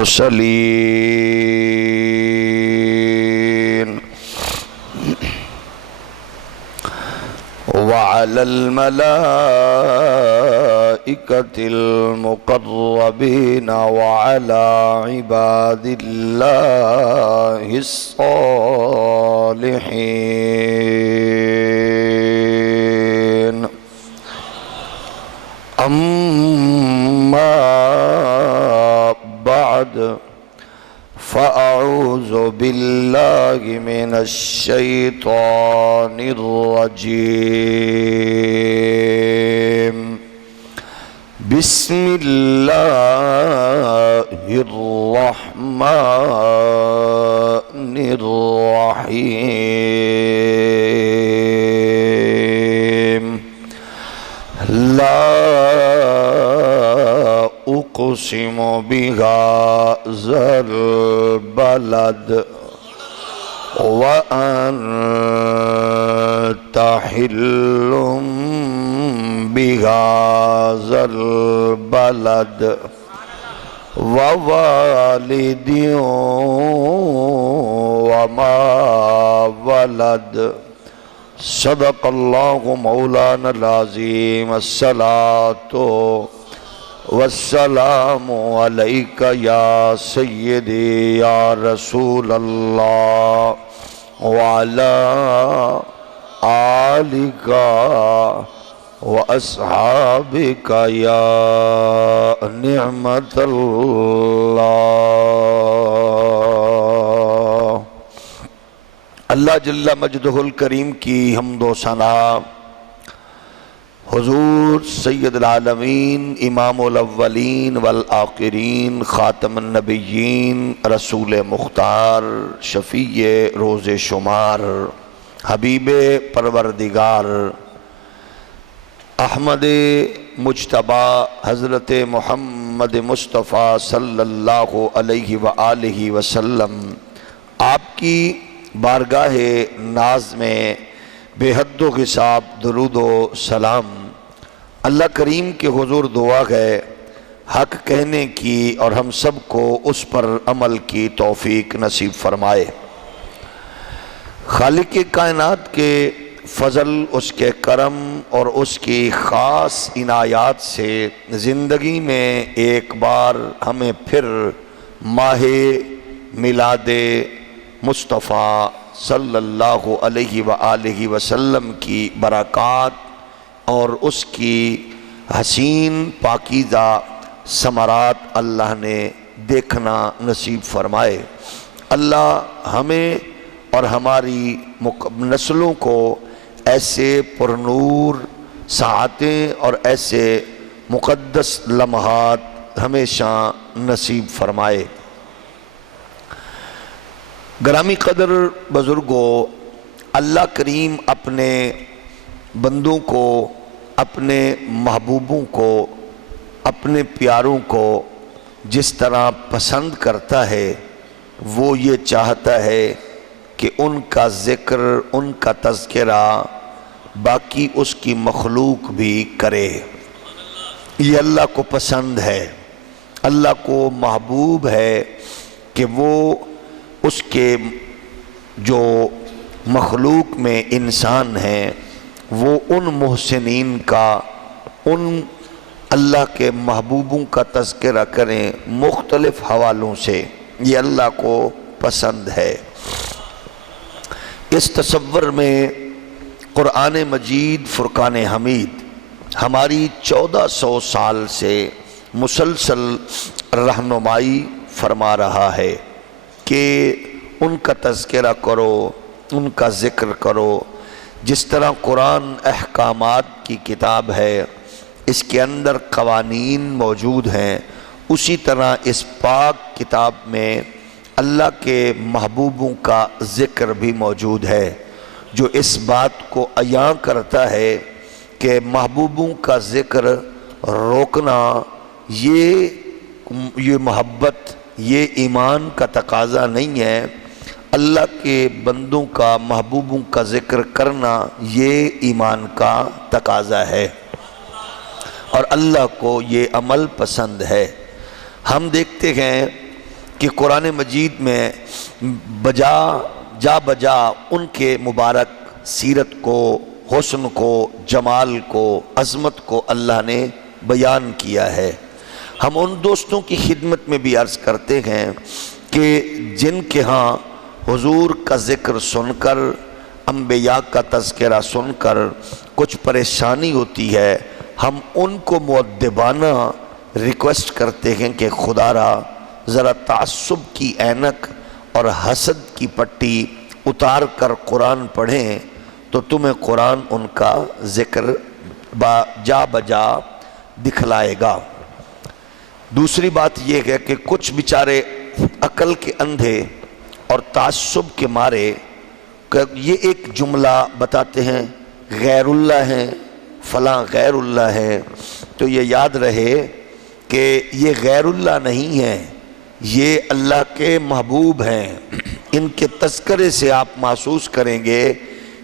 المرسلين وعلى الملائكة المقربين وعلى عباد الله الصالحين أما بعد فأعوذ بالله من الشيطان الرجيم بسم الله الرحمن الرحيم لا أقسم بهذا البلد وأنت حل بهذا البلد ووالد وما ولد صدق الله مولانا العظيم الصلاة والسلام عليك يا سيدي يا رسول الله وعلى آلك وأصحابك يا نعمة الله اللہ جل مجدہ الکریم کی حمد و ثنا حضور سید العالمین امام الاولین والآخرین خاتم النبیین رسول مختار شفیع روز شمار حبیب پروردگار احمد مجتبی حضرت محمد مصطفیٰ صلی اللہ علیہ وآلہ وسلم آپ کی بارگاہ ناز میں بے حد و حساب درود و سلام اللہ کریم کے حضور دعا ہے حق کہنے کی اور ہم سب کو اس پر عمل کی توفیق نصیب فرمائے۔ خالق کائنات کے فضل، اس کے کرم اور اس کی خاص عنایات سے زندگی میں ایک بار ہمیں پھر ماہ میلاد مصطفیٰ صلی اللہ علیہ وآلہ وسلم کی برکات اور اس کی حسین پاکیزہ ثمرات اللہ نے دیکھنا نصیب فرمائے۔ اللہ ہمیں اور ہماری نسلوں کو ایسے پرنور ساعتیں اور ایسے مقدس لمحات ہمیشہ نصیب فرمائے۔ گرامی قدر بزرگوں، اللہ کریم اپنے بندوں کو، اپنے محبوبوں کو، اپنے پیاروں کو جس طرح پسند کرتا ہے وہ یہ چاہتا ہے کہ ان کا ذکر، ان کا تذکرہ باقی اس کی مخلوق بھی کرے۔ یہ اللہ کو پسند ہے، اللہ کو محبوب ہے کہ وہ اس کے جو مخلوق میں انسان ہیں وہ ان محسنین کا، ان اللہ کے محبوبوں کا تذکرہ کریں مختلف حوالوں سے۔ یہ اللہ کو پسند ہے۔ اس تصور میں قرآن مجید فرقان حمید ہماری 1400 سال سے مسلسل رہنمائی فرما رہا ہے کہ ان کا تذکرہ کرو، ان کا ذکر کرو۔ جس طرح قرآن احکامات کی کتاب ہے، اس کے اندر قوانین موجود ہیں، اسی طرح اس پاک کتاب میں اللہ کے محبوبوں کا ذکر بھی موجود ہے، جو اس بات کو عیاں کرتا ہے کہ محبوبوں کا ذکر روکنا یہ محبت، یہ ایمان کا تقاضا نہیں ہے۔ اللہ کے بندوں کا، محبوبوں کا ذکر کرنا یہ ایمان کا تقاضا ہے، اور اللہ کو یہ عمل پسند ہے۔ ہم دیکھتے ہیں کہ قرآن مجید میں بجا ان کے مبارک سیرت کو، حسن کو، جمال کو، عظمت کو اللہ نے بیان کیا ہے۔ ہم ان دوستوں کی خدمت میں بھی عرض کرتے ہیں کہ جن کے ہاں حضور کا ذکر سن کر، انبیاء کا تذکرہ سن کر کچھ پریشانی ہوتی ہے، ہم ان کو مؤدبانہ ریکویسٹ کرتے ہیں کہ خدا را ذرا تعصب کی اینک اور حسد کی پٹی اتار کر قرآن پڑھیں تو تمہیں قرآن ان کا ذکر جا بجا دکھلائے گا۔ دوسری بات یہ ہے کہ کچھ بیچارے عقل کے اندھے اور تعصب کے مارے یہ ایک جملہ بتاتے ہیں، غیر اللہ ہیں، فلاں غیر اللہ ہے، تو یہ یاد رہے کہ یہ غیر اللہ نہیں ہیں، یہ اللہ کے محبوب ہیں۔ ان کے تذکرے سے آپ محسوس کریں گے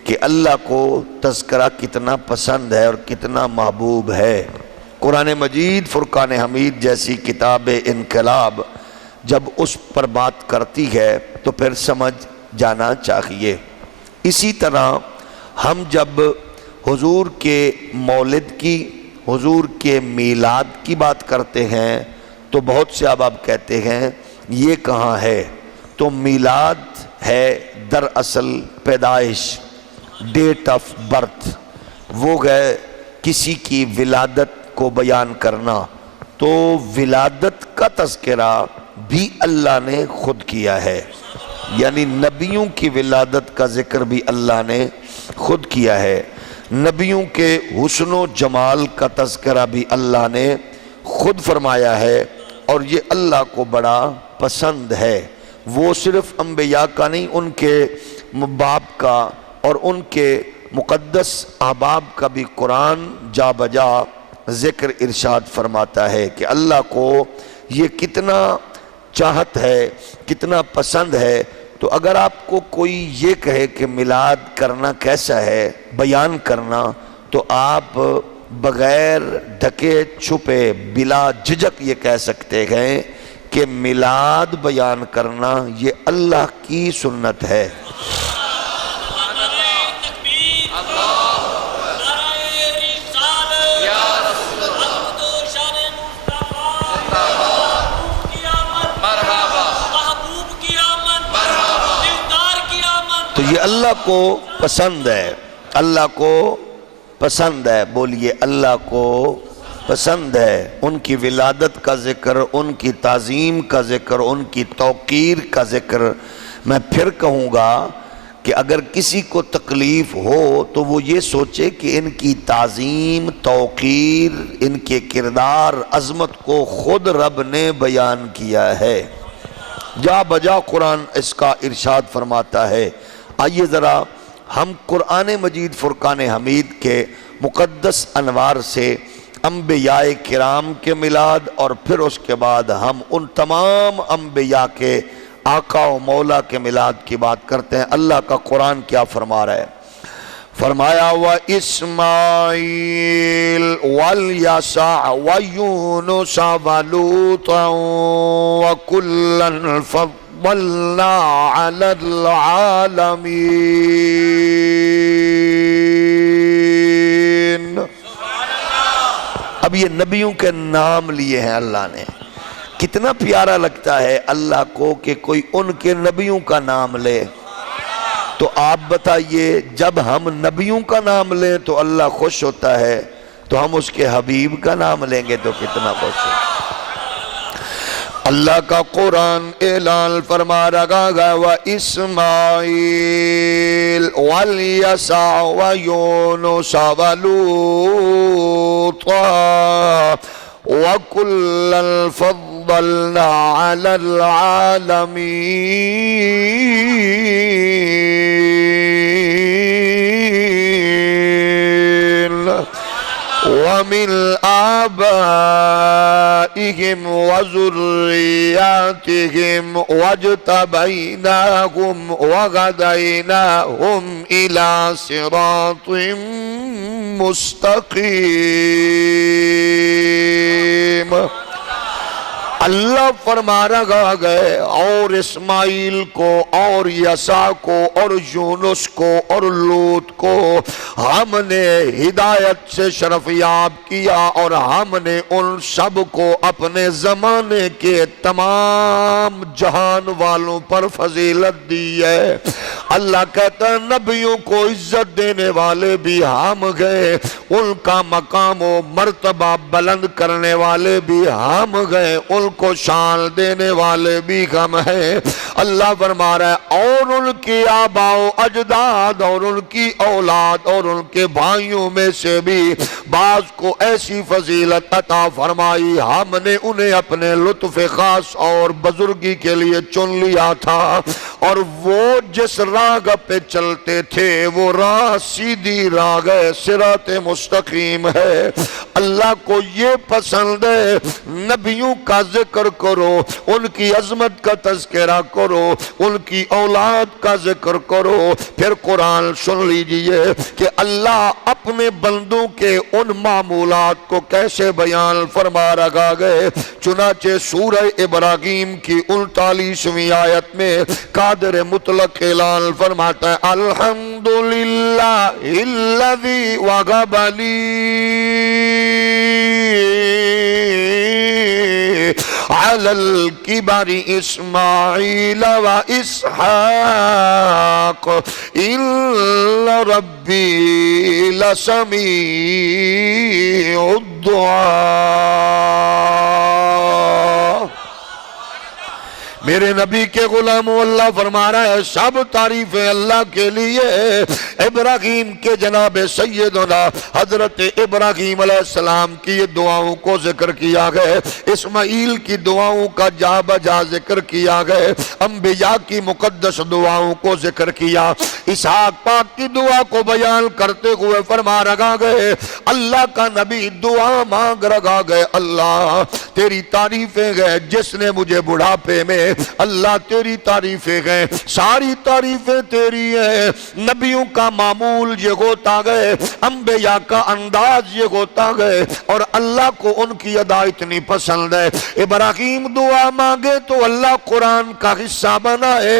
کہ اللہ کو تذکرہ کتنا پسند ہے اور کتنا محبوب ہے۔ قرآن مجید فرقان حمید جیسی کتاب انقلاب جب اس پر بات کرتی ہے تو پھر سمجھ جانا چاہیے۔ اسی طرح ہم جب حضور کے مولد کی، حضور کے میلاد کی بات کرتے ہیں تو بہت سے آپ کہتے ہیں یہ کہاں ہے؟ تو میلاد ہے دراصل پیدائش، ڈیٹ آف برتھ، وہ ہے کسی کی ولادت کو بیان کرنا۔ تو ولادت کا تذکرہ بھی اللہ نے خود کیا ہے، یعنی نبیوں کی ولادت کا ذکر بھی اللہ نے خود کیا ہے۔ نبیوں کے حسن و جمال کا تذکرہ بھی اللہ نے خود فرمایا ہے، اور یہ اللہ کو بڑا پسند ہے۔ وہ صرف انبیاء کا نہیں، ان کے باپ کا اور ان کے مقدس احباب کا بھی قرآن جا بجا ذکر ارشاد فرماتا ہے کہ اللہ کو یہ کتنا چاہت ہے، کتنا پسند ہے۔ تو اگر آپ کو کوئی یہ کہے کہ میلاد کرنا کیسا ہے، بیان کرنا، تو آپ بغیر ڈھکے چھپے بلا جھجک یہ کہہ سکتے ہیں کہ میلاد بیان کرنا یہ اللہ کی سنت ہے۔ تو یہ اللہ کو پسند ہے، اللہ کو پسند ہے، بولیے اللہ کو پسند ہے۔ ان کی ولادت کا ذکر، ان کی تعظیم کا ذکر، ان کی توقیر کا ذکر۔ میں پھر کہوں گا کہ اگر کسی کو تکلیف ہو تو وہ یہ سوچے کہ ان کی تعظیم، توقیر، ان کے کردار، عظمت کو خود رب نے بیان کیا ہے۔ جا بجا قرآن اس کا ارشاد فرماتا ہے۔ آئیے ذرا ہم قرآن مجید فرقان حمید کے مقدس انوار سے انبیاء کرام کے میلاد، اور پھر اس کے بعد ہم ان تمام انبیاء کے آقا و مولا کے میلاد کی بات کرتے ہیں۔ اللہ کا قرآن کیا فرما رہا ہے؟ فرمایا وَإِسْمَاعِيلَ وَالْيَسَعَ وَيُونُسَ وَلُوطًا وَكُلًّا فَضَّلْنَا عَلَى الْعَالَمِينَ۔ اب یہ نبیوں کے نام لیے ہیں اللہ نے۔ کتنا پیارا لگتا ہے اللہ کو کہ کوئی ان کے نبیوں کا نام لے۔ تو آپ بتائیے جب ہم نبیوں کا نام لیں تو اللہ خوش ہوتا ہے، تو ہم اس کے حبیب کا نام لیں گے تو کتنا خوش ہوتا ہے۔ اللہ کا قرآن اعلان فرما رہا ہے وَإِسْمَاعِيلَ وَالْيَسَعَ وَيُونُسَ وَلُوطًا وَكُلًّا فَضَّلْنَا عَلَى الْعَالَمِينَ وَمِنْ آبائهم وذرياتهم واجتبيناهم وهديناهم إلى صراط مستقيم۔ اللہ فرما رہا گئے اور اسماعیل کو اور یسع کو اور یونس کو اور لوط کو ہم نے ہدایت سے شرفیاب کیا، اور ہم نے ان سب کو اپنے زمانے کے تمام جہان والوں پر فضیلت دی ہے۔ اللہ کہتا ہے نبیوں کو عزت دینے والے بھی ہم گئے، ان کا مقام و مرتبہ بلند کرنے والے بھی ہم گئے، ان کو شان دینے والے بھی ہم ہیں۔ اللہ فرما رہا ہے اور ان کے آباء و اجداد اور ان کی اولاد اور ان کے بھائیوں میں سے بھی بعض کو ایسی فضیلت عطا فرمائی، ہم نے انہیں اپنے لطف خاص اور بزرگی کے لیے چن لیا تھا، اور وہ جس راہ پہ چلتے تھے وہ راہ سیدھی راہ ہے، صراط مستقیم ہے۔ اللہ کو یہ پسند ہے نبیوں کا ذکر کرو، ان کی عظمت کا تذکرہ کرو، ان کی اولاد کا ذکر کرو، پھر قرآن سن لیجئے کہ اللہ اپنے بندوں کے ان معمولات کو کیسے بیان فرما رہا گئے۔ چنانچہ سورہ ابراہیم کی 39ویں آیت میں قادر مطلق اعلان فرماتا ہے الحمدللہ الذی وہب لی علی الکبر اسماعیل و اسحاق ان ربی لسمیع الدعاء۔ میرے نبی کے غلاموں، اللہ فرما رہا ہے سب تعریفیں اللہ کے لیے۔ ابراہیم کے جناب سیدنا حضرت ابراہیم علیہ السلام کی دعاؤں کو ذکر کیا گئے، اسماعیل کی دعاؤں کا جا بجا ذکر کیا گئے، انبیاء کی مقدس دعاؤں کو ذکر کیا، اسحاق پاک کی دعا کو بیان کرتے ہوئے فرما رہا گئے اللہ کا نبی دعا مانگ رہا گئے اللہ تیری تعریفیں گئے جس نے مجھے بڑھاپے میں، اللہ تیری تعریفیں گئے، ساری تعریفیں تیری ہیں۔ نبیوں کا معمول یہ ہوتا گئے، انبیاء کا انداز یہ ہوتا گئے، اور اللہ کو ان کی ادا اتنی پسند ہے۔ ابراہیم دعا مانگے تو اللہ قرآن کا حصہ بنائے،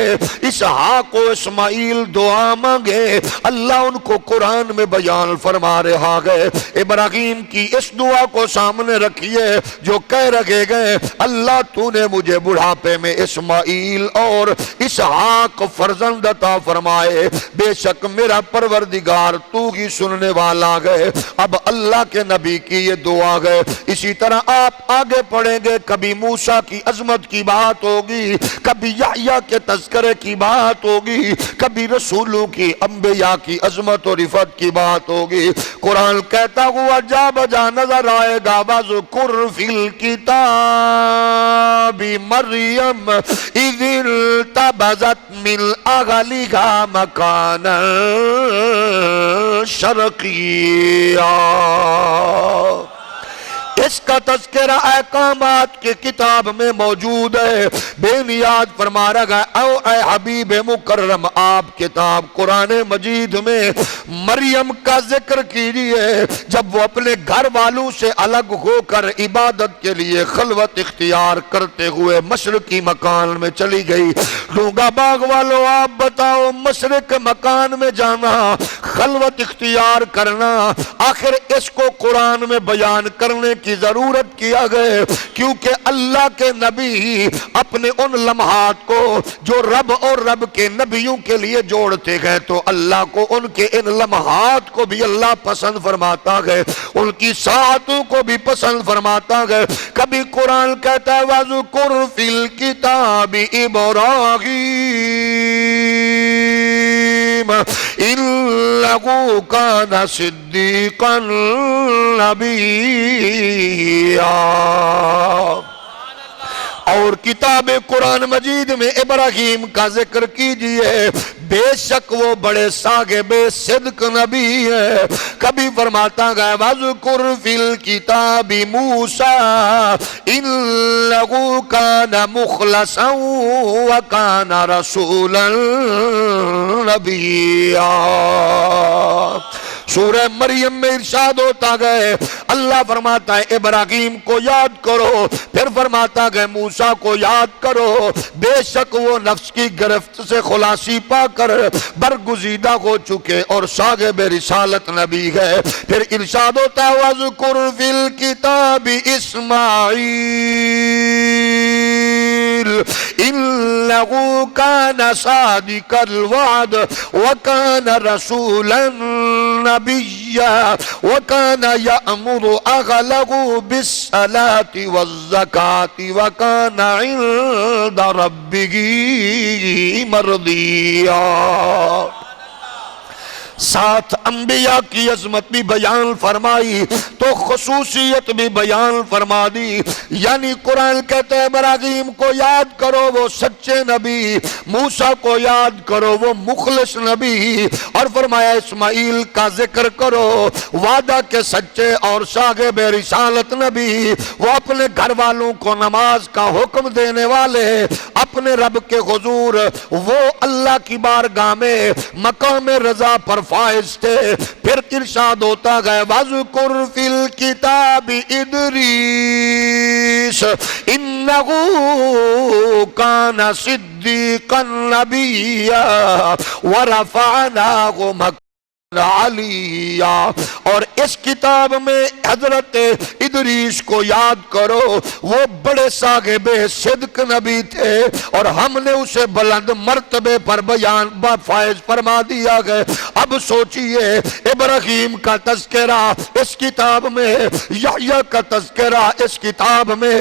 اسحاق و اسماعیل دعا مانگے اللہ ان کو قرآن میں بیان فرما رہا گئے۔ ابراہیم کی اس دعا کو سامنے رکھیے جو کہہ رہے گئے اللہ تو نے مجھے بڑھاپے میں اسماعیل اور اسحاق فرزند عطا فرمائے، بے شک میرا پروردگار تو ہی سننے والا گئے۔ اب اللہ کے نبی کی یہ دعا گئے، اسی طرح آپ آگے پڑھیں گے کبھی موسیٰ کی عظمت کی بات ہوگی، کبھی یحییٰ کے تذکرے کی بات ہوگی، کبھی رسولوں کی انبیاء کی عظمت اور رفعت کی بات ہوگی۔ قرآن کہتا ہوا جا بجا نظر آئے گا وَذْكُرْ فِي الْكِتَابِ مریم اذ انتبذت من اہلها مکانا شرقیا۔ اس کا تذکرہ احکامات کی کتاب میں موجود ہے۔ بے نیاد فرما رہا ہے او اے حبیب مکرم آپ کتاب قرآن مجید میں مریم کا ذکر کیجئے جب وہ اپنے گھر والوں سے الگ ہو کر عبادت کے لیے خلوت اختیار کرتے ہوئے مشرقی مکان میں چلی گئی۔ ڈونگا باغ والوں آپ بتاؤ مشرق مکان میں جانا، خلوت اختیار کرنا، آخر اس کو قرآن میں بیان کرنے کی ضرورت کیا گئے کیونکہ اللہ کے نبی اپنے ان لمحات کو جو رب اور رب کے نبیوں کے لیے جوڑتے گئے تو اللہ کو ان کے ان لمحات کو بھی اللہ پسند فرماتا گئے، ان کی ساعتوں کو بھی پسند فرماتا گئے۔ کبھی قرآن کہتا ہے وَذْكُرْ فِي الْكِتَابِ إِبْرَاهِيمَ إِنَّهُ كَانَ صِدِّيقًا نَبِيًّا۔ اور کتاب قرآن مجید میں ابراہیم کا ذکر کیجئے، بے شک وہ بڑے صاحب صدق نبی ہے۔ کبھی فرماتا گیا وَذْكُرْ فِي الْكِتَابِ مُوسَىٰ إِنَّهُ كَانَ مُخْلَصًا وَكَانَ رَسُولًا نَبِيًّا۔ سورہ مریم میں ارشاد ہوتا گئے اللہ فرماتا ہے ابراہیم کو یاد کرو، پھر فرماتا گئے موسیٰ کو یاد کرو، بے شک وہ نفس کی گرفت سے خلاصی پا کر برگزیدہ ہو چکے اور صاحب رسالت نبی ہے۔ پھر ارشاد ہوتا ہے وَذْكُرْ فِي الْكِتَابِ إِسْمَاعِيلَ إِنَّهُ كَانَ صَادِقَ الْوَعْدِ وَكَانَ رَسُولًا نَبِيًّا وَكَانَ يَأْمُرُ أَهْلَهُ بِالصَّلَاةِ وَالزَّكَاةِ وَكَانَ عِندَ رَبِّهِ مَرْضِيًّا۔ ساتھ انبیاء کی عظمت بھی بیان فرمائی تو خصوصیت بھی بیان فرما دی، یعنی قرآن کہتے ہیں ابراہیم کو یاد کرو وہ سچے نبی، موسیٰ کو یاد کرو وہ مخلص نبی، اور فرمایا اسماعیل کا ذکر کرو وعدہ کے سچے اور صاحب رسالت نبی، وہ اپنے گھر والوں کو نماز کا حکم دینے والے، اپنے رب کے حضور وہ اللہ کی بارگاہ میں مقام رضا پر فائز تھے۔ پھر ارشاد ہوتا گئے وَذْكُرْ فِي الْكِتَابِ إِدْرِيسَ إِنَّهُ كَانَ صِدِّيقًا نَبِيًّا وَرَفَعْنَاهُ مَكَانًا عَلِيًّا۔ اور اس کتاب میں حضرت ادریس کو یاد کرو، وہ بڑے صاحب صدق نبی تھے اور ہم نے اسے بلند مرتبے پر بیان فائز فرما دیا گئے۔ اب سوچئے ابراہیم کا تذکرہ اس کتاب میں، یحییٰ کا تذکرہ اس کتاب میں،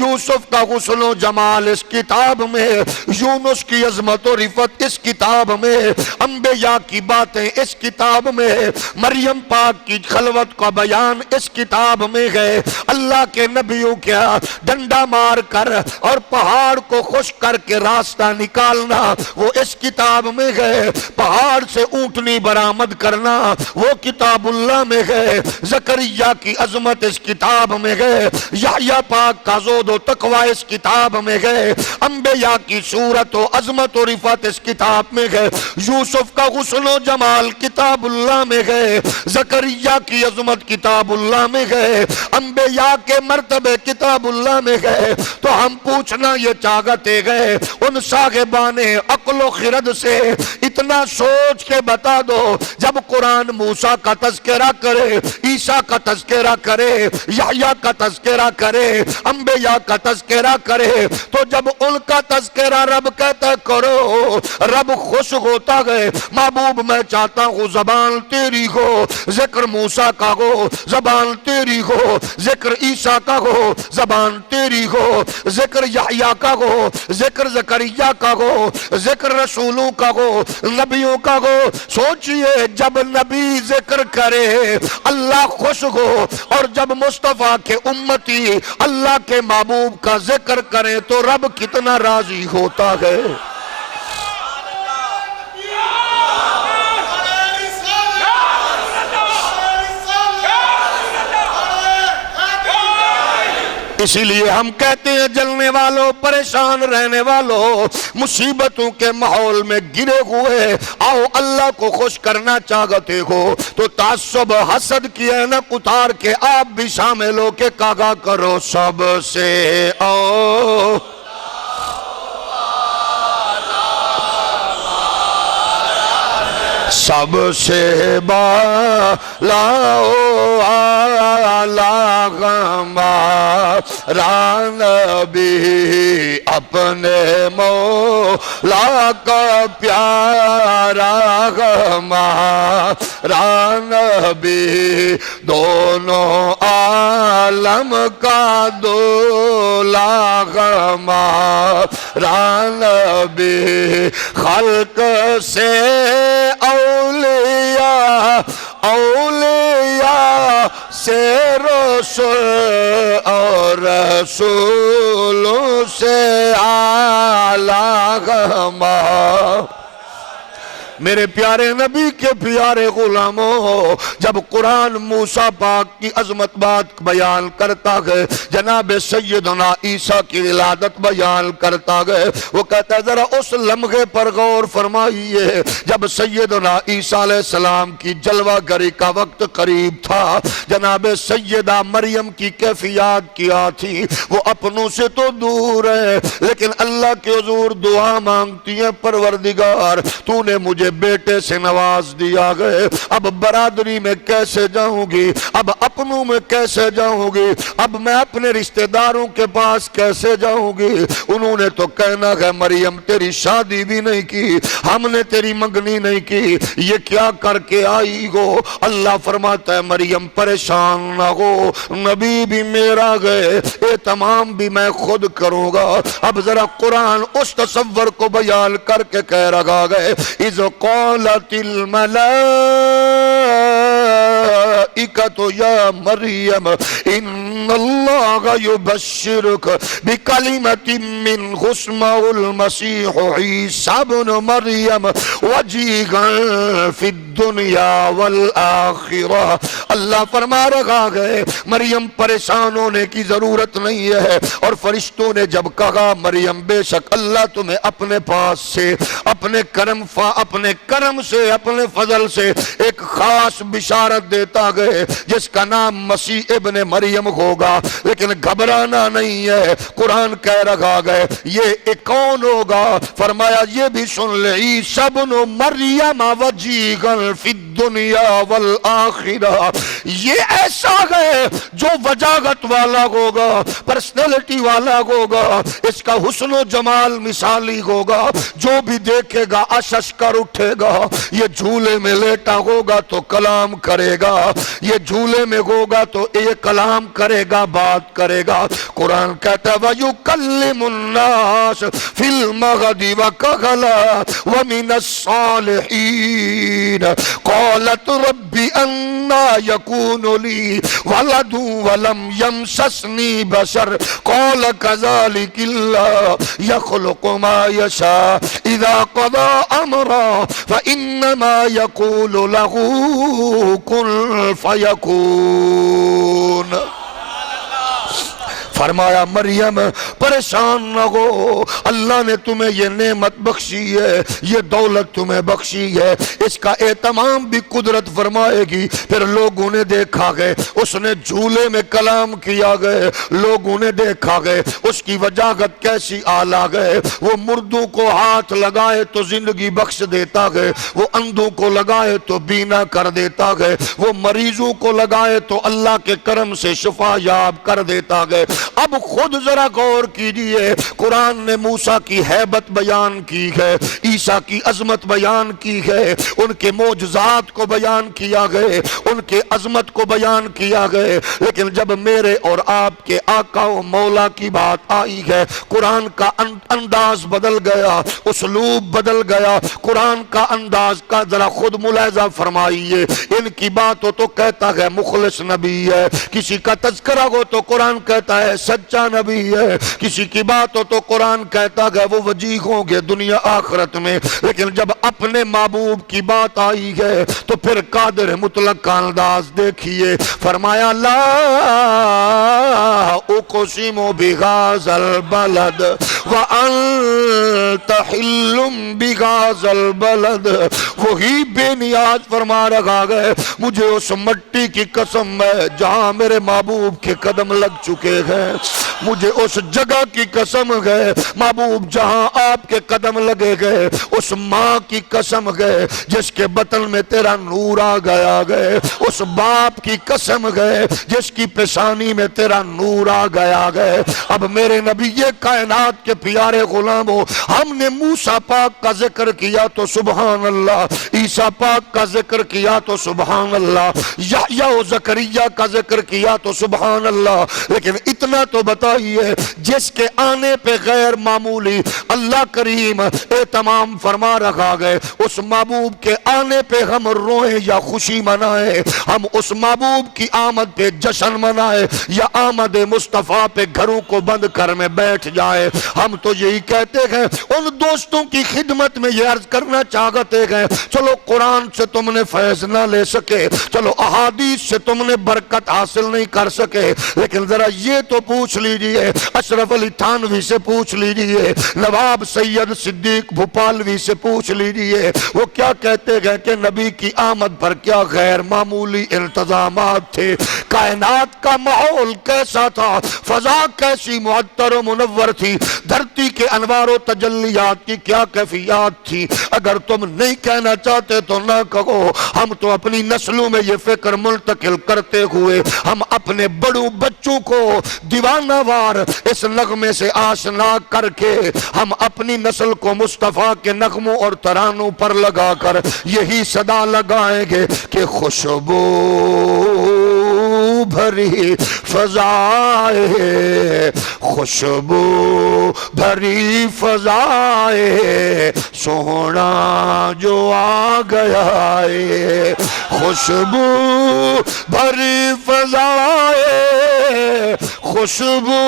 یوسف کا حسن و جمال اس کتاب میں، یونس کی عظمت و رفت اس کتاب میں، انبیاء کی باتیں اس کتاب میں، مریم پاک کی خلوت کا بیان اس کتاب میں ہے، اللہ کے نبیوں کیا ڈنڈا مار کر اور پہاڑ کو خشک کر کے راستہ نکالنا وہ اس کتاب میں ہے، پہاڑ سے اونٹنی برآمد کرنا وہ کتاب اللہ میں ہے، زکریا کی عظمت اس کتاب میں ہے، یحییٰ پاک کا زہد و تقوی اس کتاب میں ہے، انبیاء کی صورت و عظمت و رفت اس کتاب میں ہے، یوسف کا حسن و جمال کتاب اللہ میں ہے، زکریا کی عظمت کتاب اللہ میں ہے، انبیاء کے مرتبے کتاب اللہ میں ہے۔ تو ہم پوچھنا یہ چاہتے گئے ان صاحبان عقل و خرد سے اتنا سوچ کے بتا دو، جب قرآن موسیٰ کا تذکرہ کرے، عیسیٰ کا تذکرہ کرے، یحییٰ کا تذکرہ کرے، انبیاء کا تذکرہ کرے، تو جب ان کا تذکرہ رب کہتا کرو رب خوش ہوتا گئے، محبوب میں چاہتا ہوں زبان تیری ہو، ذکر موسیٰ کا ہو زبان تیری ہو، ذکر عیسیٰ کا ہو زبان تیری ہو، ذکر یحییٰ کا ہو، ذکر زکریا کا ہو، ذکر رسولوں کا ہو، نبیوں کا ہو۔ سوچئے جب نبی ذکر کرے اللہ خوش ہو، اور جب مصطفیٰ کے امتی اللہ کے محبوب کا ذکر کریں تو رب کتنا راضی ہوتا ہے۔ اسی لیے ہم کہتے ہیں جلنے والوں، پریشان رہنے والوں، مصیبتوں کے ماحول میں گرے ہوئے آؤ اللہ کو خوش کرنا چاہتے ہو تو تعصب حسد کی اینک اتار کے آپ بھی شامل ہو کے کہا کرو سب سے آؤ سب سے بالاؤ آلہ ہمارا نبی، اپنے مولا کا پیارا ہمارا نبی، دونوں عالم کا دولا ہمارا نبی، خلق سے اولیاء سے رسول اور رسولوں سے اعلیٰ ہمارا میرے پیارے نبی کے پیارے غلاموں، جب قرآن موسیٰ پاک کی عظمت بات بیان کرتا گئے، جناب سیدنا عیسیٰ کی ولادت بیان کرتا گئے، وہ کہتا ہے ذرا اس لمحے پر غور فرمائیے جب سیدنا عیسیٰ علیہ السلام کی جلوہ گری کا وقت قریب تھا، جناب سیدہ مریم کی کیفیات کیا تھی؟ وہ اپنوں سے تو دور ہے لیکن اللہ کے حضور دعا مانگتی ہیں، پروردگار تو نے مجھے بیٹے سے نواز دیا گئے، اب برادری میں کیسے جاؤں گی، اب اپنوں میں کیسے جاؤں گی، اب میں اپنے رشتہ داروں کے پاس کیسے جاؤں گی؟ انہوں نے تو کہنا ہے مریم تیری شادی بھی نہیں کی، ہم نے تیری منگنی نہیں کی، یہ کیا کر کے آئی ہو؟ اللہ فرماتا ہے مریم پریشان نہ ہو، نبی بھی میرا گئے، تمام بھی میں خود کروں گا۔ اب ذرا قرآن اس تصور کو بیان کر کے کہہ رہا گئے اِذْ قَالَتِ الْمَلَائِكَةُ يَا مَرْيَمَ إِنَّ اللَّهَ يُبَشِّرُكَ بِكَلِمَةٍ مِّنْهُ اسْمُهُ الْمَسِيحُ عِيسَى ابْنُ مَرْيَمَ وَجِيهًا فِي الدُّنْيَا وَالْآخِرَةِ۔ اللہ فرما رہا ہے مریم پریشان ہونے کی ضرورت نہیں ہے، اور فرشتوں نے جب کہا مریم بے شک اللہ تمہیں اپنے پاس سے اپنے کرم سے اپنے فضل سے ایک خاص بشارت دیتا گئے جس کا نام مسیح ابن مریم ہوگا، لیکن گھبرانا نہیں ہے۔ قرآن کہہ رہا ہے یہ کون ہوگا؟ فرمایا یہ بھی سن لے عیسی ابن مریم وجیہا فی الدنیا والآخرہ، یہ ایسا ہے جو وجاہت والا ہوگا، پرسنالٹی والا ہوگا، اس کا حسن و جمال مثالی ہوگا، جو بھی دیکھے گا اشش کر اٹھے گا۔ یہ جھولے میں لیٹا ہوگا تو کلام کرے گا، یہ جھولے میں ہوگا تو یہ کلام کرے گا، بات کرے گا۔ قرآن کہتا ہے وَيُكَلِّمُ النَّاسَ فِي الْمَهْدِ وَكَهْلًا وَمِنَ الصَّالِحِينَ قَالَتْ رَبِّ أَنَّىٰ يَكُونُ لِي وَلَدٌ وَلَمْ يَمْسَسْنِي بَشَرٌ قَالَ كَذَلِكَ اللَّهُ يَخْلُقُ مَا يَشَاءُ إِذَا قَضَىٰ أَمْرًا فَإِنَّمَا يَقُولُ لَهُ كُن فَيَكُونُ۔ فرمایا مریم پریشان نہ ہو، اللہ نے تمہیں یہ نعمت بخشی ہے، یہ دولت تمہیں بخشی ہے، اس کا اہتمام بھی قدرت فرمائے گی۔ پھر لوگوں نے دیکھا گئے اس نے جھولے میں کلام کیا گئے، لوگوں نے دیکھا گئے اس کی وجاہت کیسی آلہ گئے، وہ مردوں کو ہاتھ لگائے تو زندگی بخش دیتا گئے، وہ اندھوں کو لگائے تو بینا کر دیتا گئے، وہ مریضوں کو لگائے تو اللہ کے کرم سے شفا یاب کر دیتا گئے۔ اب خود ذرا غور کیجئے، قرآن نے موسیٰ کی حیبت بیان کی ہے، عیسیٰ کی عظمت بیان کی ہے، ان کے معجزات کو بیان کیا گئے، ان کے عظمت کو بیان کیا گئے، لیکن جب میرے اور آپ کے آقا و مولا کی بات آئی ہے، قرآن کا انداز بدل گیا، اسلوب بدل گیا۔ قرآن کا انداز کا ذرا خود ملاحظہ فرمائیے، ان کی باتوں تو کہتا ہے مخلص نبی ہے، کسی کا تذکرہ ہو تو قرآن کہتا ہے سچا نبی ہے، کسی کی بات ہو تو قرآن کہتا ہے وہ وجیہ ہوں گے دنیا آخرت میں، لیکن جب اپنے محبوب کی بات آئی ہے تو پھر قادر مطلق کا انداز دیکھیے۔ فرمایا لا اقسم بہذا البلد وانت حل بہذا البلد، وہی بے نیاز فرما رہا ہے مجھے اس مٹی کی قسم ہے جہاں میرے محبوب کے قدم لگ چکے ہیں، مجھے اس جگہ کی قسم ہے محبوب جہاں آپ کے قدم لگے گئے، اس ماں کی قسم ہے جس کے بطن میں تیرا نور آ گیا گئے، اس باپ کی قسم ہے جس کی پیشانی میں تیرا نور آ گیا گئے۔ اب میرے نبی یہ کائنات کے پیارے غلاموں، ہم نے موسیٰ پاک کا ذکر کیا تو سبحان اللہ، عیسیٰ پاک کا ذکر کیا تو سبحان اللہ، یحییٰ و زکریا کا ذکر کیا تو سبحان اللہ، لیکن اتنا تو بتائیے جس کے آنے پہ غیر معمولی اللہ کریم اہتمام فرما رکھا گئے، اس محبوب کے آنے پہ ہم روئیں یا خوشی منائیں، ہم اس محبوب کی آمد پہ جشن منائیں یا آمد مصطفیٰ پہ گھروں کو بند کر میں بیٹھ جائیں، ہم تو یہی کہتے ہیں۔ ان دوستوں کی خدمت میں یہ عرض کرنا چاہتے ہیں چلو قرآن سے تم نے فیض نہ لے سکے، چلو احادیث سے تم نے برکت حاصل نہیں کر سکے، لیکن ذرا یہ تو پوچھ لیجئے، اشرف علی تھانوی سے پوچھ لیجئے، نواب سید صدیق بھوپالوی سے پوچھ لیجئے، وہ کیا کہتے گئے کہ نبی کی آمد پر کیا غیر معمولی انتظامات تھے، کائنات کا ماحول کیسا تھا، فضا کیسی معطر و منور تھی، دھرتی کے انوار و تجلیات کی کیا کیفیات تھی۔ اگر تم نہیں کہنا چاہتے تو نہ کہو، ہم تو اپنی نسلوں میں یہ فکر منتقل کرتے ہوئے ہم اپنے بڑوں بچوں کو دیوانہ وار اس نغمے سے آشنا کر کے ہم اپنی نسل کو مصطفیٰ کے نغموں اور ترانوں پر لگا کر یہی صدا لگائیں گے کہ خوشبو بھری فضائے، خوشبو بھری فضائے، سونا جو آ گیا ہے، خوشبو بھری فضائے، خوشبو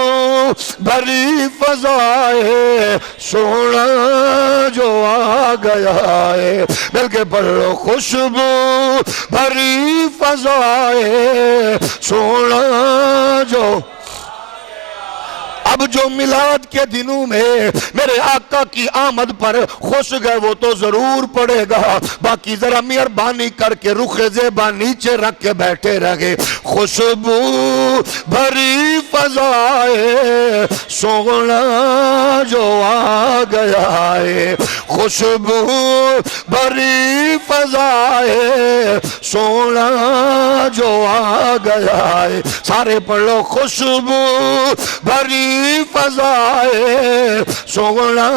بھری فضائے، سونا جو آ گیا ہے، بلکہ پڑھو خوشبو بھری فضائے، سونا جو۔ اب جو میلاد کے دنوں میں میرے آقا کی آمد پر خوش گئے وہ تو ضرور پڑے گا، باقی ذرا مہربانی کر کے رخ زیبا نیچے رکھ کے بیٹھے رہے۔ خوشبو بھری فضائے، سونا جو آ گیا ہے، خوشبو بھری فضائے، سونا جو آ گیا ہے۔ سارے پڑھ لو، خوشبو بھری فضائے، سونا